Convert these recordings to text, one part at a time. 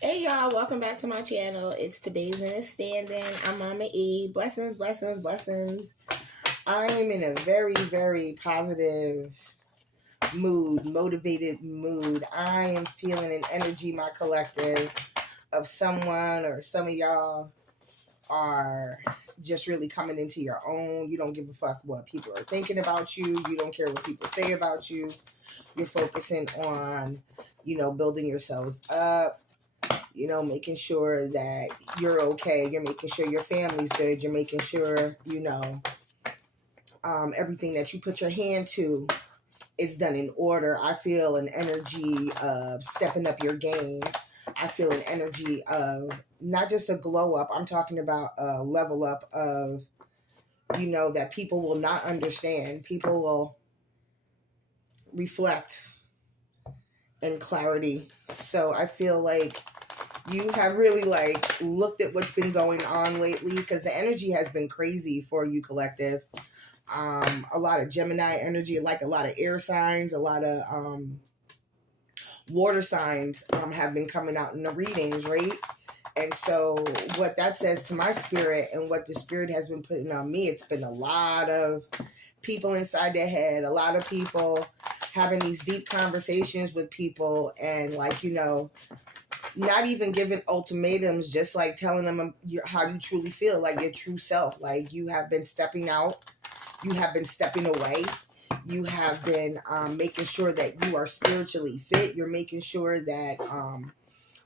Hey y'all, welcome back to my channel. It's today's InnerStanding. I'm Mama E. Blessings, blessings, blessings. I am in a very, very positive mood, motivated mood. I am feeling an energy, my collective, of someone or some of y'all are just really coming into your own. You don't give a fuck what people are thinking about you. You don't care what people say about you. You're focusing on, building yourselves up, making sure that you're okay. You're making sure your family's good. You're making sure, everything that you put your hand to is done in order. I feel an energy of stepping up your game. I feel an energy of not just a glow up. I'm talking about a level up of, that people will not understand. People will reflect in clarity. So I feel like you have really looked at what's been going on lately, because the energy has been crazy for you, collective. A lot of Gemini energy, like a lot of air signs, a lot of water signs have been coming out in the readings, right? And so what that says to my spirit and what the spirit has been putting on me, it's been a lot of people inside their head, a lot of people having these deep conversations with people, and not even giving ultimatums, just like telling them how you truly feel, like your true self. Like, you have been stepping out, you have been stepping away, you have been making sure that you are spiritually fit. You're making sure that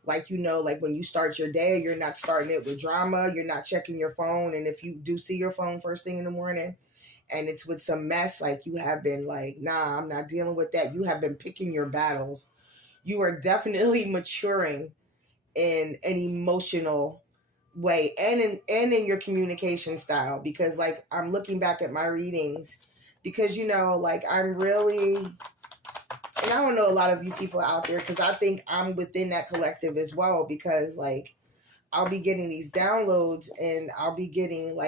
like when you start your day, you're not starting it with drama. You're not checking your phone, and if you do see your phone first thing in the morning and it's with some mess, like, you have been like, nah, I'm not dealing with that. You have been picking your battles. You are definitely maturing in an emotional way, and in your communication style, because I'm looking back at my readings, because I'm really, and I don't know a lot of you people out there, because I think I'm within that collective as well, because I'll be getting these downloads, and I'll be getting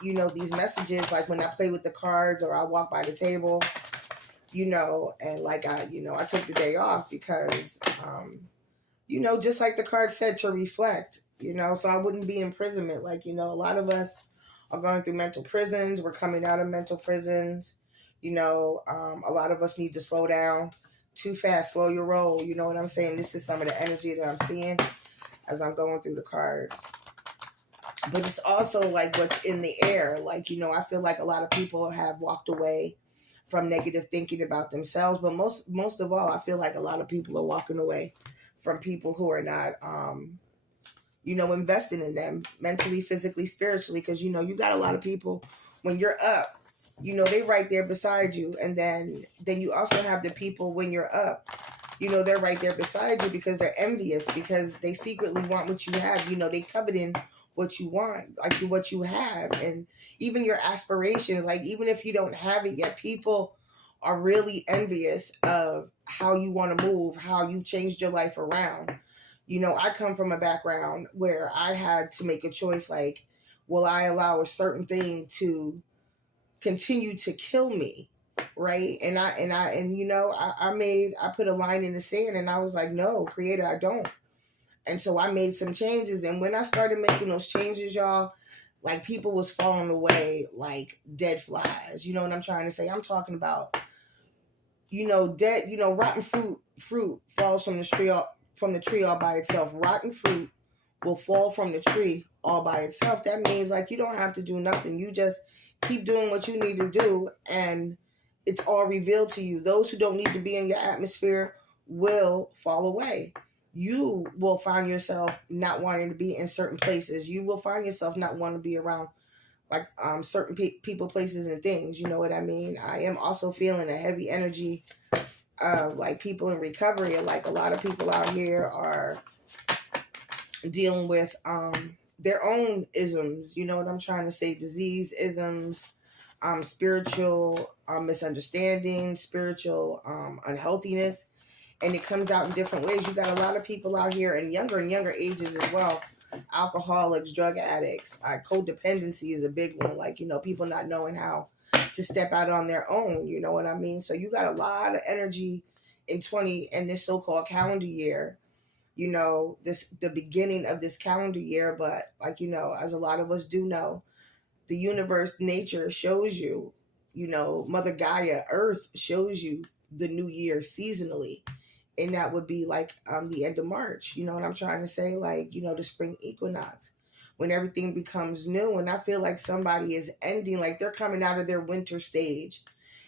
these messages, like when I play with the cards or I walk by the table, and I took the day off because just like the card said, to reflect, so I wouldn't be imprisonment. A lot of us are going through mental prisons. We're coming out of mental prisons. A lot of us need to slow down. Too fast, slow your roll. You know what I'm saying? This is some of the energy that I'm seeing as I'm going through the cards. But it's also what's in the air. I feel like a lot of people have walked away from negative thinking about themselves. But most of all, I feel like a lot of people are walking away from people who are not, investing in them mentally, physically, spiritually. Because, you got a lot of people, when you're up, they right there beside you. And then you also have the people, when you're up, they're right there beside you because they're envious, because they secretly want what you have. They coveting what you want, what you have. And even your aspirations, even if you don't have it yet, people are really envious of how you want to move, how you changed your life around. I come from a background where I had to make a choice, will I allow a certain thing to continue to kill me, right? And I put a line in the sand, and I was like, no, Creator, I don't. And so I made some changes, and when I started making those changes, y'all, people was falling away like dead flies. You know what I'm trying to say? I'm talking about, dead, rotten fruit falls from the tree all by itself. Rotten fruit will fall from the tree all by itself. That means you don't have to do nothing. You just keep doing what you need to do, and it's all revealed to you. Those who don't need to be in your atmosphere will fall away. You will find yourself not wanting to be in certain places. You will find yourself not wanting to be around certain people, places, and things. You know what I mean? I am also feeling a heavy energy of people in recovery. A lot of people out here are dealing with their own isms. You know what I'm trying to say? Disease isms, spiritual misunderstanding, spiritual unhealthiness. And it comes out in different ways. You got a lot of people out here in younger ages as well. Alcoholics, drug addicts, codependency is a big one. People not knowing how to step out on their own. You know what I mean? So you got a lot of energy in this so-called calendar year you know, the beginning of this calendar year. But like, you know, as a lot of us do know, the universe, nature shows you, you know, Mother Gaia, Earth shows you the new year seasonally. And that would be like the end of March. You know what I'm trying to say? Like, you know, the spring equinox, when everything becomes new. And I feel like somebody is ending, like they're coming out of their winter stage.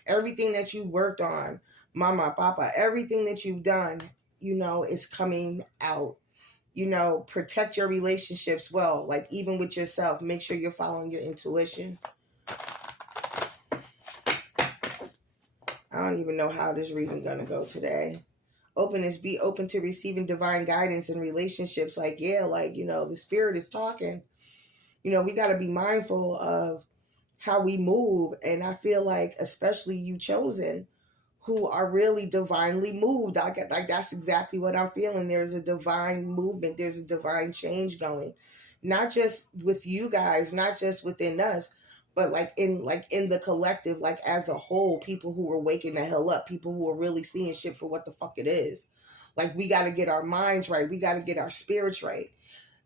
Everything that you worked on, mama, papa, everything that you've done, you know, is coming out. You know, protect your relationships well, like even with yourself. Make sure you're following your intuition. I don't even know how this reading gonna go today. Openness, be open to receiving divine guidance in relationships. Like, yeah, like, you know, the spirit is talking. You know, we got to be mindful of how we move. And I feel like, especially you chosen, who are really divinely moved. Like that's exactly what I'm feeling. There's a divine movement. There's a divine change going. Not just with you guys, not just within us, but like in the collective, like as a whole, people who are waking the hell up, people who are really seeing shit for what the fuck it is. Like we got to get our minds right. We got to get our spirits right.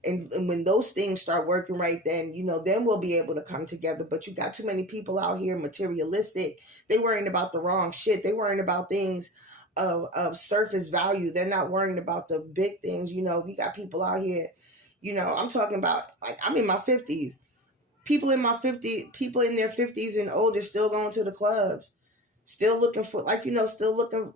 And when those things start working right, then, you know, then we'll be able to come together. But you got too many people out here materialistic. They worrying about the wrong shit. They worrying about things of surface value. They're not worrying about the big things. You know, we got people out here, you know, I'm talking about, like, I'm in my 50s. People in their 50s and older still going to the clubs, still looking for, like, you know, still looking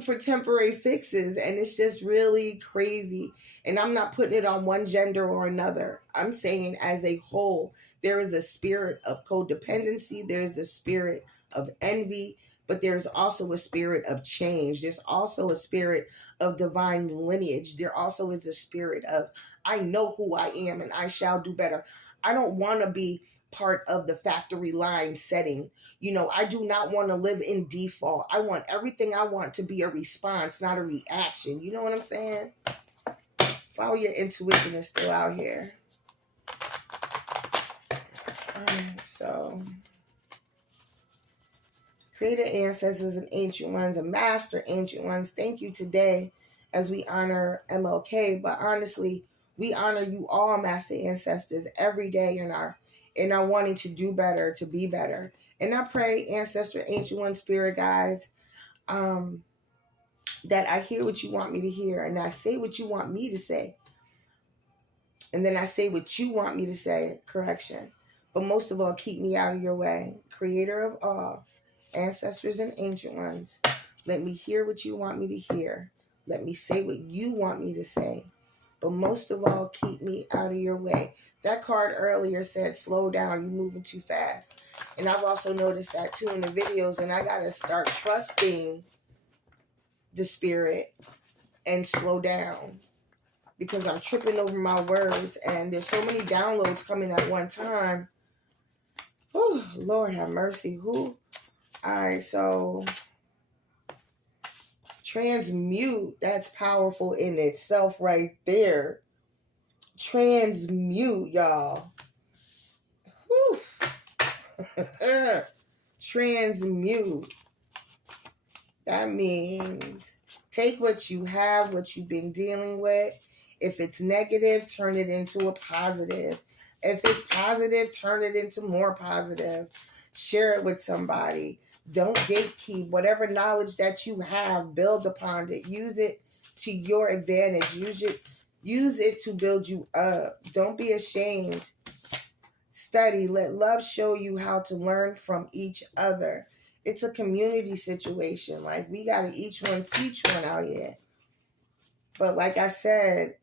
for temporary fixes. And it's just really crazy. And I'm not putting it on one gender or another. I'm saying as a whole, there is a spirit of codependency. There's a spirit of envy, but there's also a spirit of change. There's also a spirit of divine lineage. There also is a spirit of, I know who I am and I shall do better. I don't want to be part of the factory line setting. You know, I do not want to live in default. I want everything I want to be a response, not a reaction. You know what I'm saying? Follow your intuition is still out here. So, creator, ancestors, and ancient ones, and master ancient ones, thank you today as we honor MLK. But honestly, we honor you all, master ancestors, every day in our wanting to do better, to be better. And I pray, ancestor, ancient one, spirit guides, that I hear what you want me to hear, and I say what you want me to say, and then I say what you want me to say. Correction. But most of all, keep me out of your way. Creator of all, ancestors and ancient ones, let me hear what you want me to hear. Let me say what you want me to say. But most of all, keep me out of your way. That card earlier said, slow down, you're moving too fast. And I've also noticed that too in the videos, and I got to start trusting the spirit and slow down, because I'm tripping over my words, and there's so many downloads coming at one time. Oh, Lord have mercy. All right, so transmute, that's powerful in itself right there. Transmute, y'all. Transmute. That means take what you have, what you've been dealing with. If it's negative, turn it into a positive. If it's positive, turn it into more positive. Share it with somebody. Don't gatekeep. Whatever knowledge that you have, build upon it. Use it to your advantage. Use it to build you up. Don't be ashamed. Study. Let love show you how to learn from each other. It's a community situation. Like, we got to each one teach one out here. But like I said,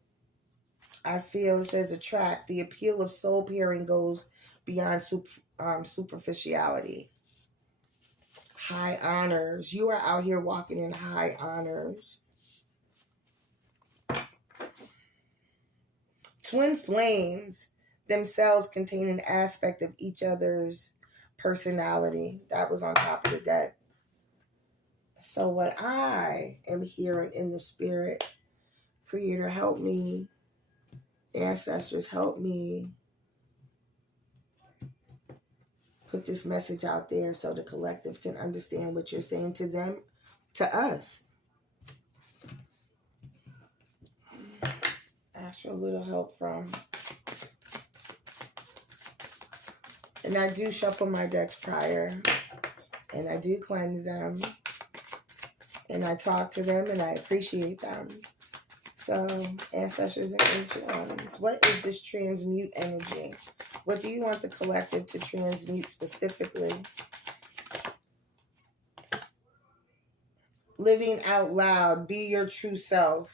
I feel it says attract. The appeal of soul pairing goes beyond superficiality. High honors. You are out here walking in high honors. Twin flames themselves contain an aspect of each other's personality. That was on top of the deck. So what I am hearing in the spirit, Creator, help me. Ancestors, help me put this message out there so the collective can understand what you're saying to them, to us. ask for a little help from. And I do shuffle my decks prior. And I do cleanse them. And I talk to them and I appreciate them. So, ancestors and ancient ones, what is this transmute energy? What do you want the collective to transmute specifically? Living out loud, be your true self.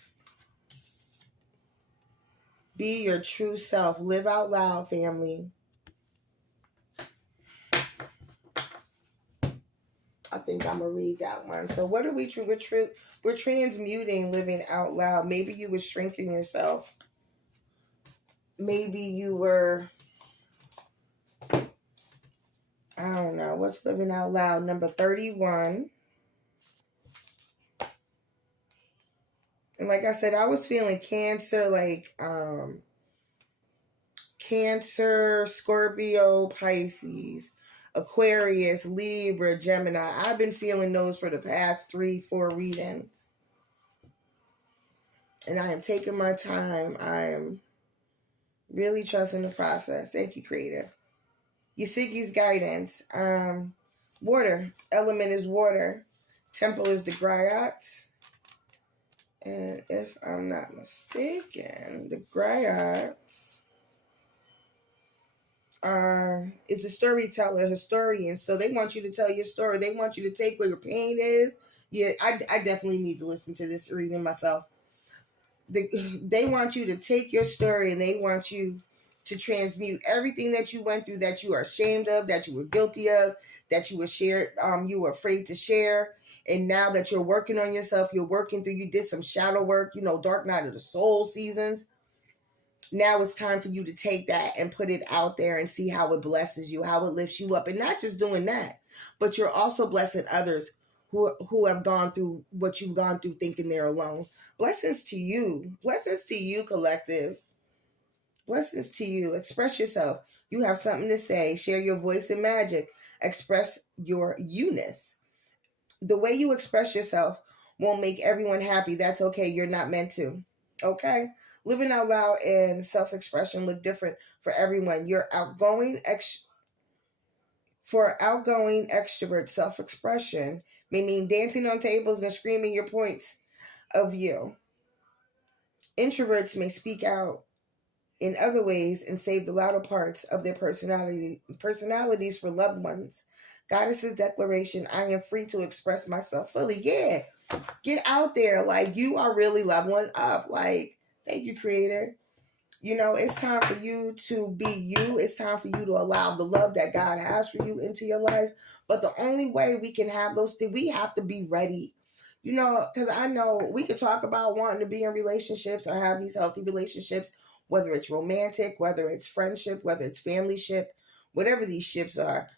Be your true self. Live out loud, family. I think I'm going to read that one. So what are we, we're transmuting living out loud. Maybe you were shrinking yourself. Maybe you were, I don't know, what's living out loud? Number 31. And like I said, I was feeling Cancer, like Cancer, Scorpio, Pisces, Aquarius, Libra, Gemini. I've been feeling those for the past 3-4 readings. And I am taking my time. I am really trusting the process. Thank you, Creator. Yasigi's guidance. Water. Element is water. Temple is the griots. And if I'm not mistaken, the griots is a storyteller, historian. So they want you to tell your story. They want you to take where your pain is. Yeah, I definitely need to listen to this reading myself. They want you to take your story and they want you to transmute everything that you went through, that you are ashamed of, that you were guilty of, that you were afraid to share. And now that you're working on yourself, you're working through, you did some shadow work, dark night of the soul seasons. Now it's time for you to take that and put it out there and see how it blesses you, how it lifts you up. And not just doing that, but you're also blessing others who have gone through what you've gone through thinking they're alone. Blessings to you. Blessings to you, collective. Blessings to you. Express yourself. You have something to say. Share your voice and magic. Express your you-ness. The way you express yourself won't make everyone happy. That's okay. You're not meant to. Okay? Living out loud and self-expression look different for everyone. For outgoing extrovert, self-expression may mean dancing on tables and screaming your points of view. Introverts may speak out in other ways and save the louder parts of their personalities for loved ones. Goddess's declaration, I am free to express myself fully. Yeah, get out there. Like, you are really leveling up. Like, thank you, Creator. It's time for you to be you. It's time for you to allow the love that God has for you into your life. But the only way we can have those things, we have to be ready. Because I know we could talk about wanting to be in relationships or have these healthy relationships, whether it's romantic, whether it's friendship, whether it's family ship, whatever these ships are.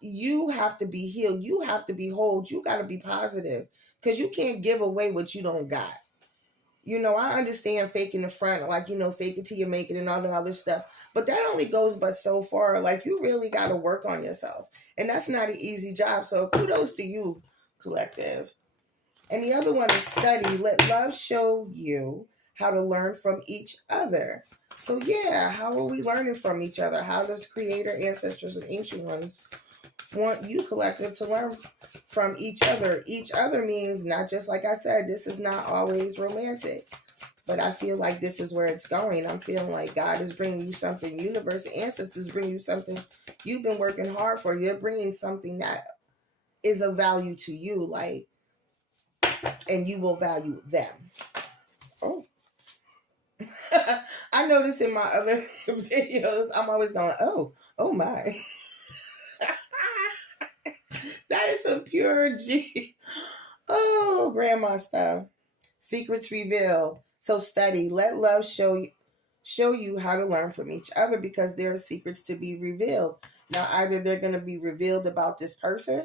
You have to be healed. You have to be whole. You got to be positive, because you can't give away what you don't got. I understand faking the front, like, fake it till you make it and all the other stuff. But that only goes but so far. Like, you really got to work on yourself. And that's not an easy job. So kudos to you, collective. And the other one is study. Let love show you how to learn from each other. So yeah, how are we learning from each other? How does Creator, ancestors, and ancient ones want you, collective, to learn from each other? Each other means not just, like I said, this is not always romantic, but I feel like this is where it's going. I'm feeling like God is bringing you something. Universe, ancestors bring you something you've been working hard for. You're bringing something that is of value to you, like, and you will value them. Oh. I noticed in my other videos, I'm always going, oh my. That is some pure G. Oh, grandma stuff. Secrets revealed. So study. Let love show you how to learn from each other, because there are secrets to be revealed. Now, either they're going to be revealed about this person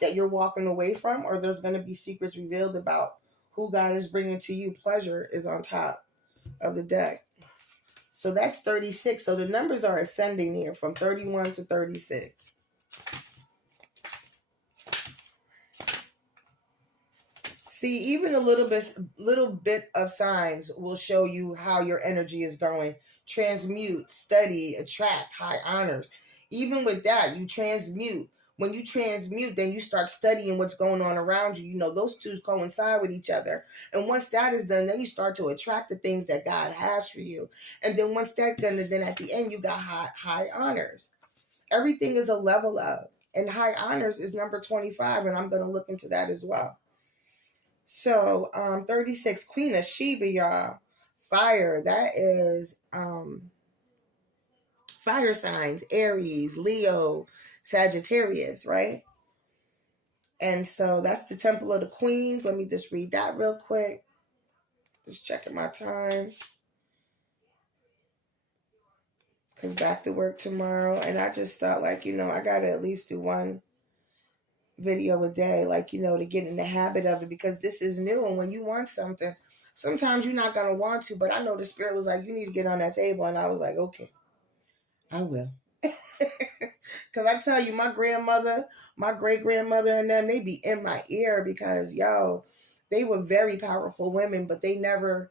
that you're walking away from, or there's going to be secrets revealed about who God is bringing to you. Pleasure is on top of the deck. So that's 36. So the numbers are ascending here from 31 to 36. See, even a little bit of signs will show you how your energy is going. Transmute, study, attract, high honors. Even with that, you transmute. When you transmute, then you start studying what's going on around you. You know, those two coincide with each other. And once that is done, then you start to attract the things that God has for you. And then once that's done, then at the end, you got high honors. Everything is a level up. And high honors is number 25. And I'm going to look into that as well. So, 36, Queen of Sheba, y'all. Fire. That is fire signs. Aries, Leo, Sagittarius, right? And so that's the Temple of the Queens. Let me just read that real quick. Just checking my time. Because back to work tomorrow. And I just thought, like, you know, I got to at least do one video a day, like, you know, to get in the habit of it, because this is new. And when you want something, sometimes you're not going to want to, but I know the Spirit was like, you need to get on that table. And I was like, okay, I will. Because I tell you, my grandmother, my great-grandmother and them, they be in my ear because, yo, they were very powerful women, but they never,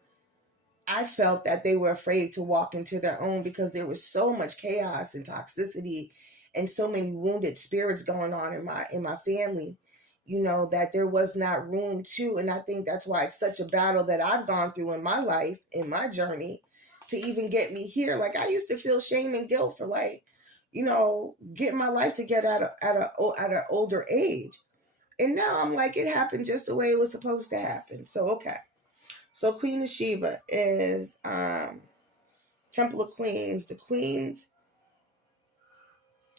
I felt that they were afraid to walk into their own because there was so much chaos and toxicity and so many wounded spirits going on in my family, you know, that there was not room to. And I think that's why it's such a battle that I've gone through in my life, in my journey, to even get me here. Like, I used to feel shame and guilt for, like, you know, getting my life together at an older age. And now I'm like, it happened just the way it was supposed to happen. So, okay. So Queen of Sheba is Temple of Queens. The queens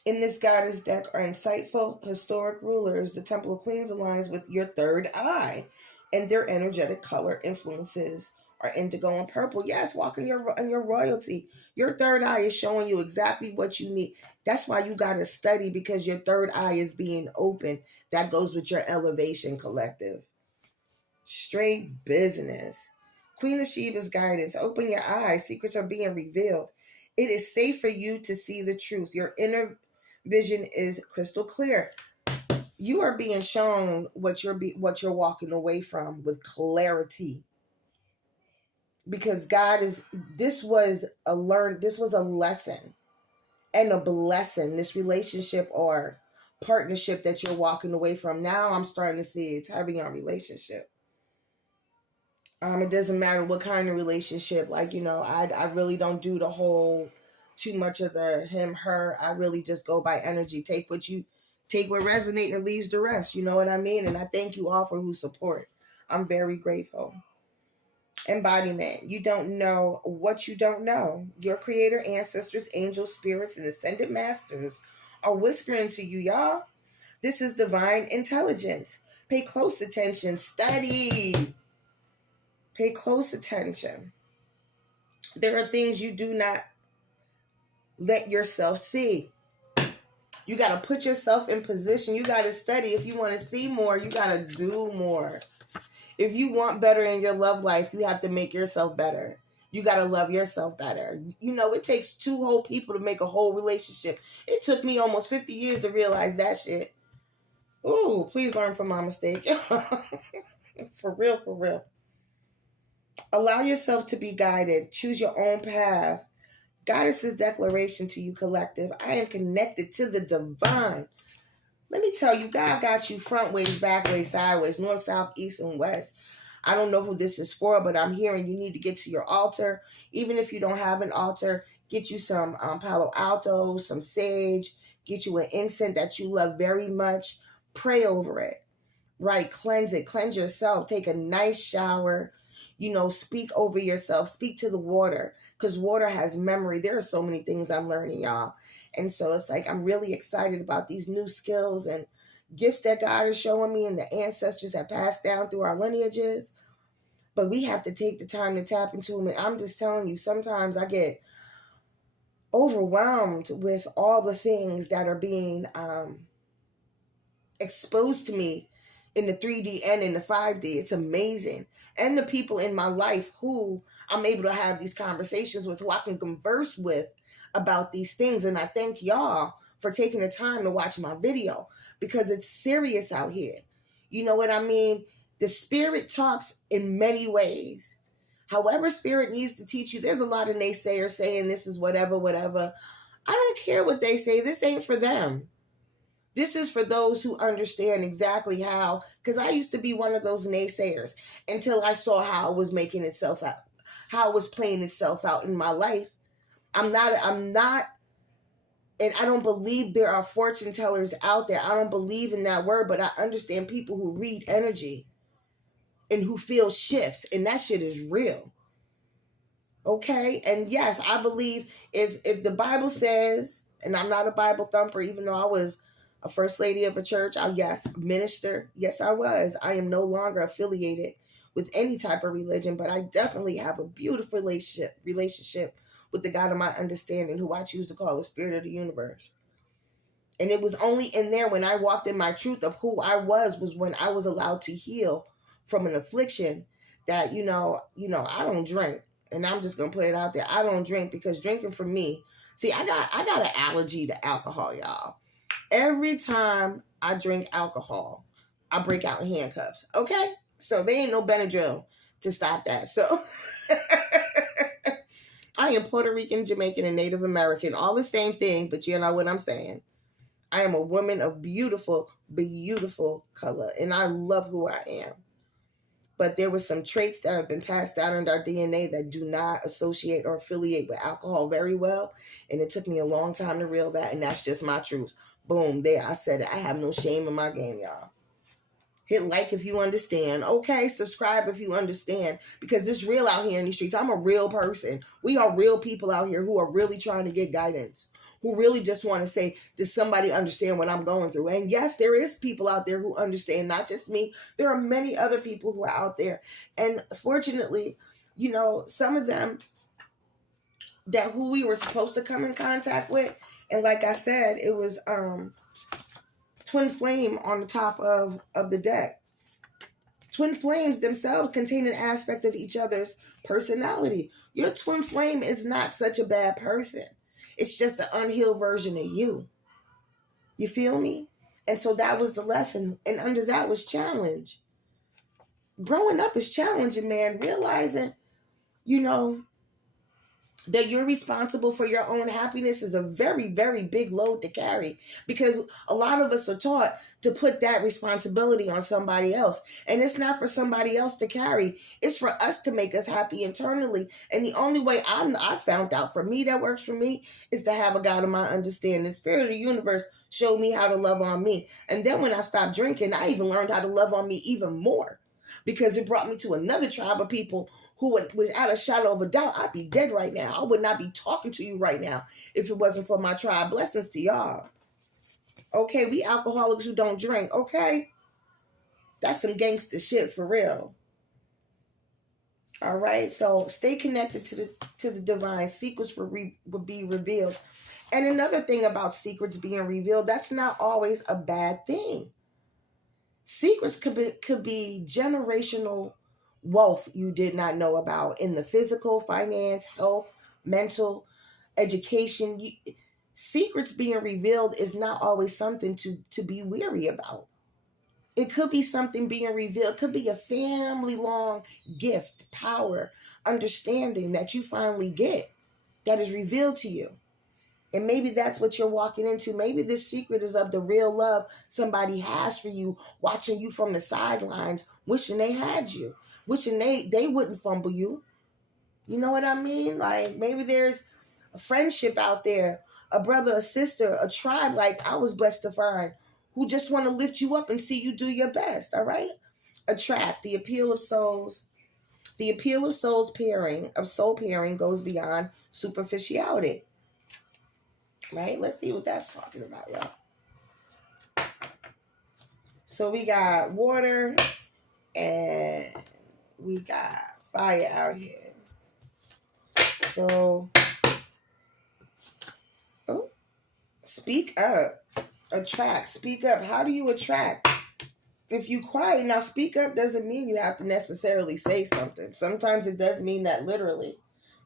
in this goddess deck are insightful, historic rulers. The Temple of Queens aligns with your third eye, and their energetic color influences are indigo and purple. Yes, walk in your royalty. Your third eye is showing you exactly what you need. That's why you got to study, because your third eye is being open. That goes with your elevation collective. Straight business. Queen of Sheba's guidance. Open your eyes. Secrets are being revealed. It is safe for you to see the truth. Your inner vision is crystal clear. You are being shown what you're walking away from with clarity. Because this was a lesson and a blessing. This relationship or partnership that you're walking away from. Now I'm starting to see it's heavy on relationship. It doesn't matter what kind of relationship. Like, you know, I really don't do the whole too much of the him, her. I really just go by energy. Take what resonates and leaves the rest. You know what I mean? And I thank you all for who support. I'm very grateful. Embodiment. You don't know what you don't know. Your creator, ancestors, angels, spirits, and ascended masters are whispering to you, y'all. This is divine intelligence. Pay close attention. Study. Pay close attention. There are things you do not let yourself see. You got to put yourself in position. You got to study. If you want to see more, you got to do more. If you want better in your love life, you have to make yourself better. You got to love yourself better. You know, it takes two whole people to make a whole relationship. It took me almost 50 years to realize that shit. Ooh, please learn from my mistake. For real, for real. Allow yourself to be guided. Choose your own path. Goddess's declaration to you, collective. I am connected to the divine. Let me tell you, God got you front ways, back ways, sideways, north, south, east, and west. I don't know who this is for, but I'm hearing you need to get to your altar. Even if you don't have an altar, get you some Palo Alto, some sage, get you an incense that you love very much. Pray over it, right? Cleanse it, cleanse yourself. Take a nice shower. You know, speak over yourself. Speak to the water, because water has memory. There are so many things I'm learning, y'all. And so it's like, I'm really excited about these new skills and gifts that God is showing me and the ancestors have passed down through our lineages. But we have to take the time to tap into them. And I'm just telling you, sometimes I get overwhelmed with all the things that are being exposed to me in the 3D and in the 5D. It's amazing. And the people in my life who I'm able to have these conversations with, who I can converse with about these things. And I thank y'all for taking the time to watch my video, because it's serious out here. You know what I mean? The spirit talks in many ways. However spirit needs to teach you. There's a lot of naysayers saying this is whatever, whatever. I don't care what they say. This ain't for them. This is for those who understand exactly how, because I used to be one of those naysayers until I saw how it was making itself out, how it was playing itself out in my life. I'm not, and I don't believe there are fortune tellers out there. I don't believe in that word, but I understand people who read energy and who feel shifts, and that shit is real. Okay? And yes, I believe if the Bible says, and I'm not a Bible thumper, even though I was a first lady of a church, minister. Yes, I was. I am no longer affiliated with any type of religion, but I definitely have a beautiful relationship with the God of my understanding, who I choose to call the spirit of the universe. And it was only in there when I walked in my truth of who I was when I was allowed to heal from an affliction that, I don't drink. And I'm just going to put it out there. I don't drink because drinking for me, see, I got an allergy to alcohol, y'all. Every time I drink alcohol, I break out in handcuffs. Okay? So there ain't no Benadryl to stop that. So I am Puerto Rican, Jamaican, and Native American. All the same thing, but you know what I'm saying. I am a woman of beautiful, beautiful color, and I love who I am. But there were some traits that have been passed down in our DNA that do not associate or affiliate with alcohol very well. And it took me a long time to realize that, and that's just my truth. Boom, there, I said it. I have no shame in my game, y'all. Hit like if you understand. Okay, subscribe if you understand. Because it's real out here in these streets. I'm a real person. We are real people out here who are really trying to get guidance. Who really just want to say, does somebody understand what I'm going through? And yes, there is people out there who understand, not just me. There are many other people who are out there. And fortunately, some of them that who we were supposed to come in contact with. And like I said, it was twin flame on the top of the deck. Twin flames themselves contain an aspect of each other's personality. Your twin flame is not such a bad person. It's just an unhealed version of you. You feel me? And so that was the lesson. And under that was challenge. Growing up is challenging, man. Realizing, that you're responsible for your own happiness is a very, very big load to carry, because a lot of us are taught to put that responsibility on somebody else. And it's not for somebody else to carry. It's for us to make us happy internally. And the only way I found out for me that works for me is to have a God of my understanding. The spirit of the universe showed me how to love on me. And then when I stopped drinking, I even learned how to love on me even more, because it brought me to another tribe of people who would, without a shadow of a doubt, I'd be dead right now. I would not be talking to you right now if it wasn't for my tribe. Blessings to y'all. Okay, we alcoholics who don't drink. Okay, that's some gangster shit for real. All right, so stay connected to the divine. Secrets will be revealed. And another thing about secrets being revealed, that's not always a bad thing. Secrets could be generational wealth you did not know about in the physical, finance, health, mental, education. Secrets being revealed is not always something to be weary about. It could be something being revealed. It could be a family-long gift, power, understanding that you finally get that is revealed to you. And maybe that's what you're walking into. Maybe this secret is of the real love somebody has for you, watching you from the sidelines, wishing they had you. Wishing they wouldn't fumble you. You know what I mean? Like, maybe there's a friendship out there, a brother, a sister, a tribe like I was blessed to find, who just want to lift you up and see you do your best, all right? Attract, the appeal of souls. The appeal of soul pairing goes beyond superficiality. Right? Let's see what that's talking about, y'all. So we got water and we got fire out here. So, speak up. Attract. Speak up. How do you attract? If you quiet, now speak up doesn't mean you have to necessarily say something. Sometimes it does mean that literally.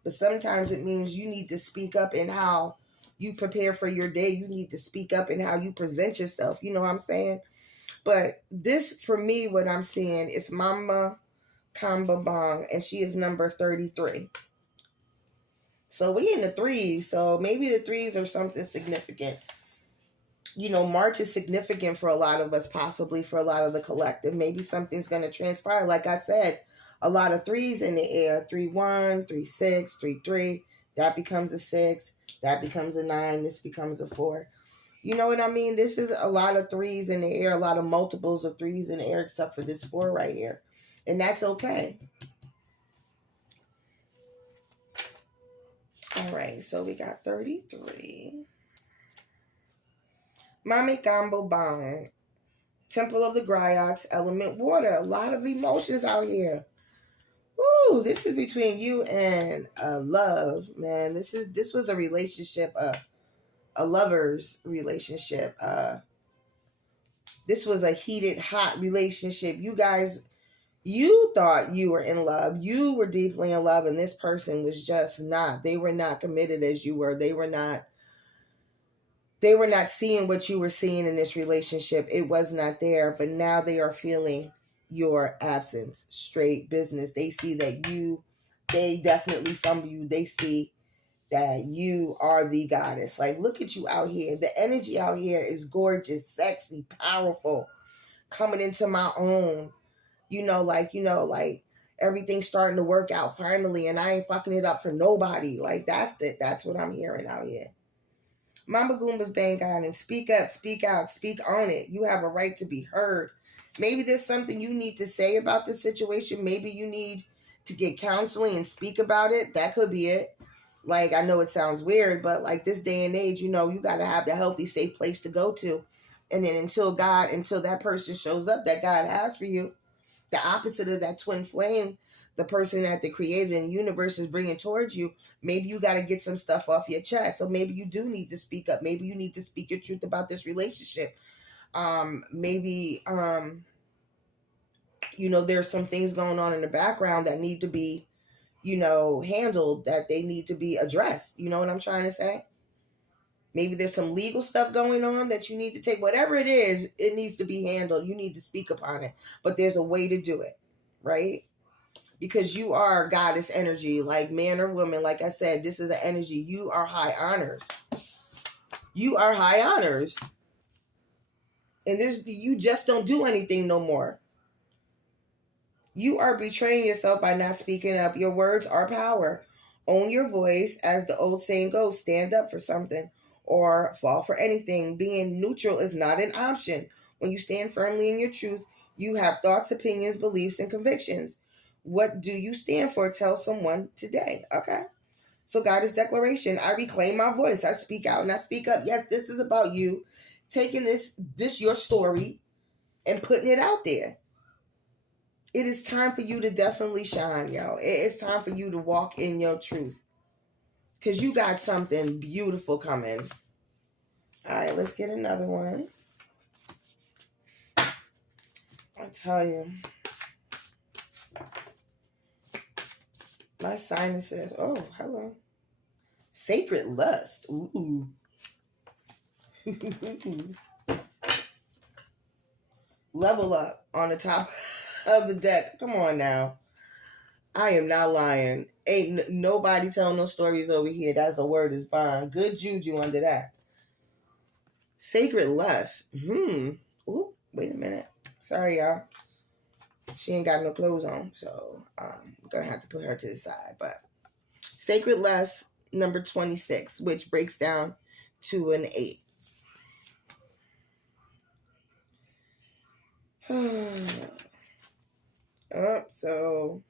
But sometimes it means you need to speak up in how you prepare for your day. You need to speak up in how you present yourself. You know what I'm saying? But this, for me, what I'm seeing is Mama Kamba Bong, and she is number 33. So we in the threes. So maybe the threes are something significant. March is significant for a lot of us, possibly for a lot of the collective. Maybe something's going to transpire. Like I said, a lot of threes in the air. 3-1, 3-6, 3-3. That becomes a 6. That becomes a 9. This becomes a 4. You know what I mean? This is a lot of threes in the air, a lot of multiples of threes in the air, except for this 4 right here. And that's okay. All right, so we got 33. MamaEmercado Bong, Temple of the Griots, element water. A lot of emotions out here. Woo, this is between you and love, man. This was a relationship, a lover's relationship. This was a heated, hot relationship. You thought you were in love. You were deeply in love, and this person was just not. They were not committed as you were. They were not seeing what you were seeing in this relationship. It was not there, but now they are feeling your absence. Straight business. They see that they definitely from you, they see that you are the goddess. Like, look at you out here. The energy out here is gorgeous, sexy, powerful, coming into my own. Like everything's starting to work out finally, and I ain't fucking it up for nobody. Like, that's what I'm hearing out here. Mamba Goomba's bang on and speak up, speak out, speak on it. You have a right to be heard. Maybe there's something you need to say about the situation. Maybe you need to get counseling and speak about it. That could be it. Like, I know it sounds weird, but like this day and age, you got to have the healthy, safe place to go to. And then until that person shows up that God has for you, the opposite of that twin flame, the person that the creator and universe is bringing towards you, maybe you got to get some stuff off your chest. So maybe you do need to speak up. Maybe you need to speak your truth about this relationship. Maybe there's some things going on in the background that need to be, handled, that they need to be addressed. You know what I'm trying to say? Maybe there's some legal stuff going on that you need to take. Whatever it is, it needs to be handled. You need to speak upon it. But there's a way to do it, right? Because you are goddess energy, like man or woman. Like I said, this is an energy. You are high honors. You are high honors. And you just don't do anything no more. You are betraying yourself by not speaking up. Your words are power. Own your voice. As the old saying goes, stand up for something or fall for anything. Being neutral is not an option. When you stand firmly in your truth, you have thoughts, opinions, beliefs, and convictions. What do you stand for? Tell someone today. Okay. So Goddess declaration. I reclaim my voice. I speak out and I speak up. Yes, this is about you taking this your story and putting it out there. It is time for you to definitely shine, yo. It is time for you to walk in your truth. Because you got something beautiful coming. All right, let's get another one. I tell you. My sinuses. Oh, hello. Sacred lust. Ooh. Level up on the top of the deck. Come on now. I am not lying. Ain't nobody telling no stories over here. That's a word is bond. Good juju under that. Sacred lust. Ooh, wait a minute. Sorry, y'all. She ain't got no clothes on, so I'm going to have to put her to the side. But sacred lust, number 26, which breaks down to an 8. So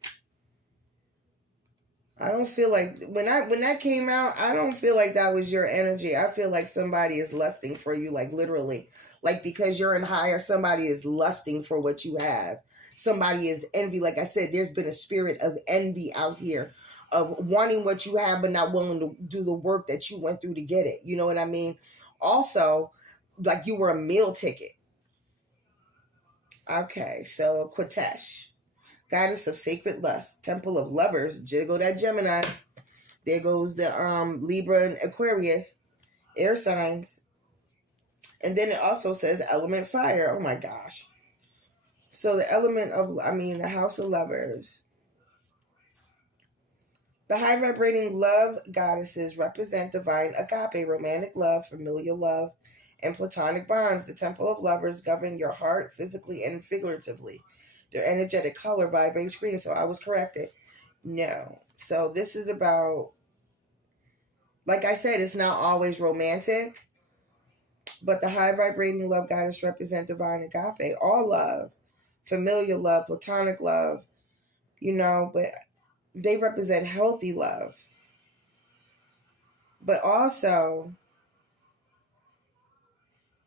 I don't feel like when that came out, I don't feel like that was your energy. I feel like somebody is lusting for you, like literally, like because you're in higher, somebody is lusting for what you have. Somebody is envy. Like I said, there's been a spirit of envy out here of wanting what you have, but not willing to do the work that you went through to get it. You know what I mean? Also, like you were a meal ticket. Okay, so Quatesh, goddess of sacred lust, temple of lovers, jiggle that Gemini. There goes the Libra and Aquarius, air signs. And then it also says element fire. Oh my gosh. So the element of, the House of Lovers. The high vibrating love goddesses represent divine agape, romantic love, familial love, and platonic bonds. The temple of lovers govern your heart physically and figuratively. Their energetic color vibrates green. So I was corrected. No. So this is about, like I said, it's not always romantic, but the high vibrating love goddess represent divine agape, all love, familial love, platonic love, but they represent healthy love. But also,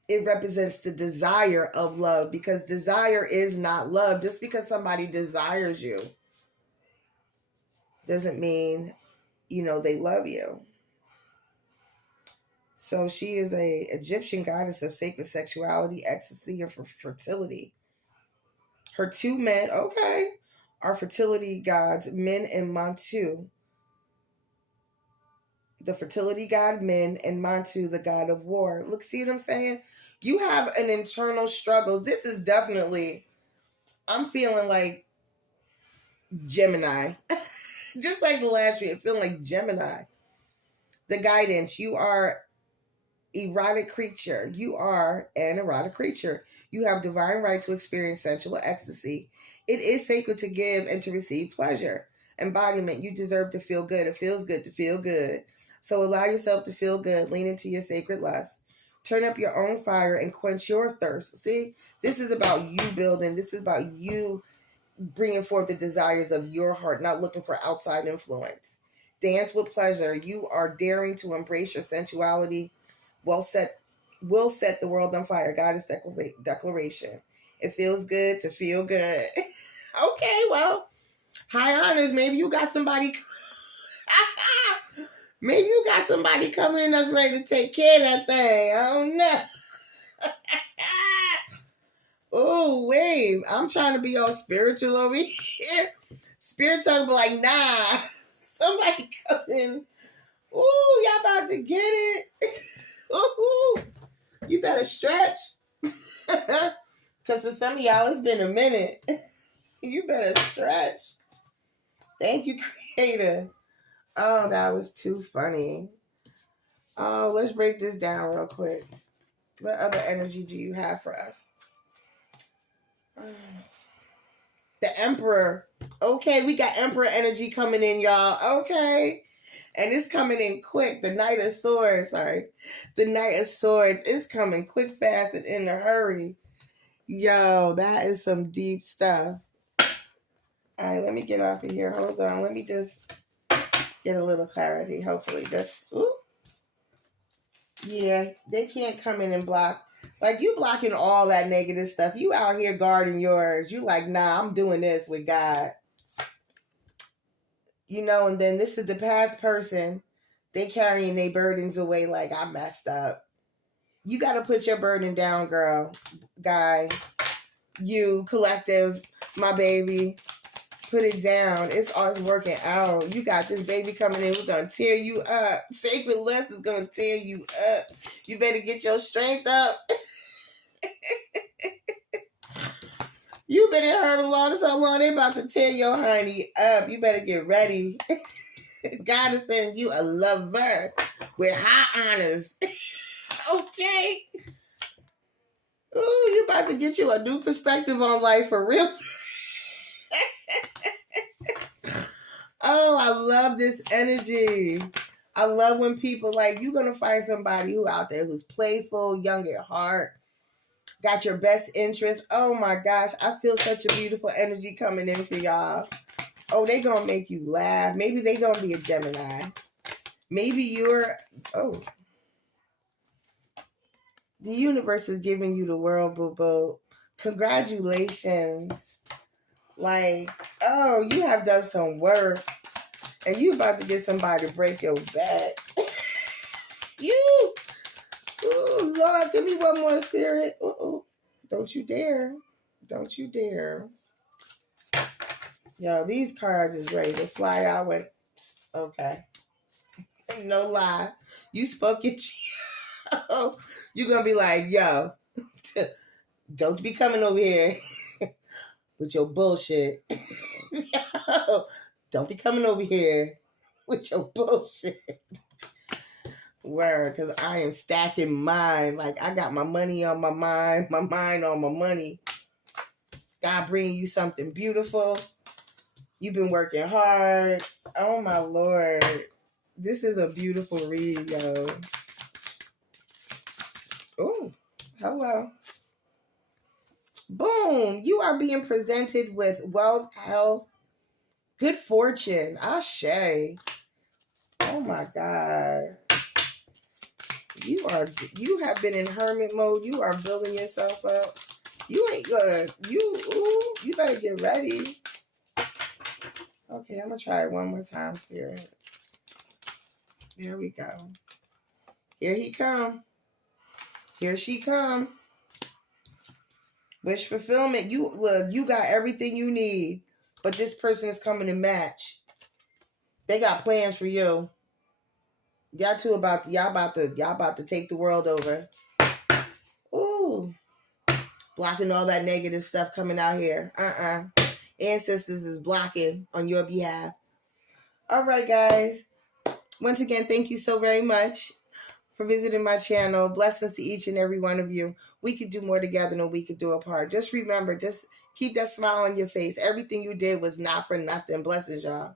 it represents the desire of love, because desire is not love. Just because somebody desires you doesn't mean, they love you. So she is a Egyptian goddess of sacred sexuality, ecstasy, and fertility. Her two men, are fertility gods, Min and Mantu. The fertility god Min, and Mantu, the god of war. Look, see what I'm saying? You have an internal struggle. This is definitely, I'm feeling like Gemini. Just like the last week, I'm feeling like Gemini. The guidance, you are erotic creature. You are an erotic creature. You have divine right to experience sensual ecstasy. It is sacred to give and to receive pleasure. Embodiment, you deserve to feel good. It feels good to feel good. So allow yourself to feel good. Lean into your sacred lust. Turn up your own fire and quench your thirst. See, this is about you building. This is about you bringing forth the desires of your heart, not looking for outside influence. Dance with pleasure. You are daring to embrace your sensuality. Will set the world on fire. Goddess declaration. It feels good to feel good. Okay, well, high honors. Maybe you got somebody. Maybe you got somebody coming in that's ready to take care of that thing. I don't know. Oh, wait. I'm trying to be all spiritual over here. Spiritual be like, nah. Somebody come in. Ooh, y'all about to get it. Ooh, you better stretch. Because for some of y'all, it's been a minute. You better stretch. Thank you, Creator. Oh, that was too funny. Oh, let's break this down real quick. What other energy do you have for us? The Emperor. Okay, we got Emperor energy coming in, y'all. Okay. And it's coming in quick. The Knight of Swords, The Knight of Swords is coming quick, fast, and in a hurry. Yo, that is some deep stuff. All right, let me get off of here. Hold on. Let me just get a little clarity, hopefully. Yeah, they can't come in and block. Like, you blocking all that negative stuff. You out here guarding yours. You like, nah, I'm doing this with God. And then this is the past person. They carrying their burdens away like, I messed up. You got to put your burden down, girl, guy, you, collective, my baby. Put it down. It's all working out. You got this baby coming in. We're going to tear you up. Sacred Lust is going to tear you up. You better get your strength up. You been in her along so long, they about to tear your honey up. You better get ready. God is sending you a lover with high honors. Okay. Ooh, you about to get you a new perspective on life for real. Oh, I love this energy. I love when people, you're going to find somebody who out there who's playful, young at heart, got your best interest. Oh my gosh, I feel such a beautiful energy coming in for y'all. Oh, they going to make you laugh. Maybe they going to be a Gemini. Maybe the universe is giving you the world, boo-boo. Congratulations. You have done some work. And you about to get somebody to break your back. You. Ooh, Lord, give me one more, Spirit. Uh-oh. Don't you dare. Don't you dare. Yo, these cards is ready to fly out with. Okay. No lie. You spoke it. You're gonna be like, yo, don't be coming over here with your bullshit. Yo, don't be coming over here with your bullshit. Word, because I am stacking mine. Like, I got my money on my mind on my money. God bringing you something beautiful. You've been working hard. Oh, my Lord. This is a beautiful read, yo. Oh, hello. Boom. You are being presented with wealth, health, good fortune. Ashe. Oh, my God. You have been in hermit mode. You are building yourself up. You ain't good. You better get ready. Okay, I'm gonna try it one more time, Spirit. There we go. Here he come. Here she come. Wish fulfillment. You got everything you need, but this person is coming to match. They got plans for you. Y'all about to take the world over. Ooh. Blocking all that negative stuff coming out here. Ancestors is blocking on your behalf. All right, guys. Once again, thank you so very much for visiting my channel. Blessings to each and every one of you. We could do more together than we could do apart. Just remember, just keep that smile on your face. Everything you did was not for nothing. Blessings, y'all.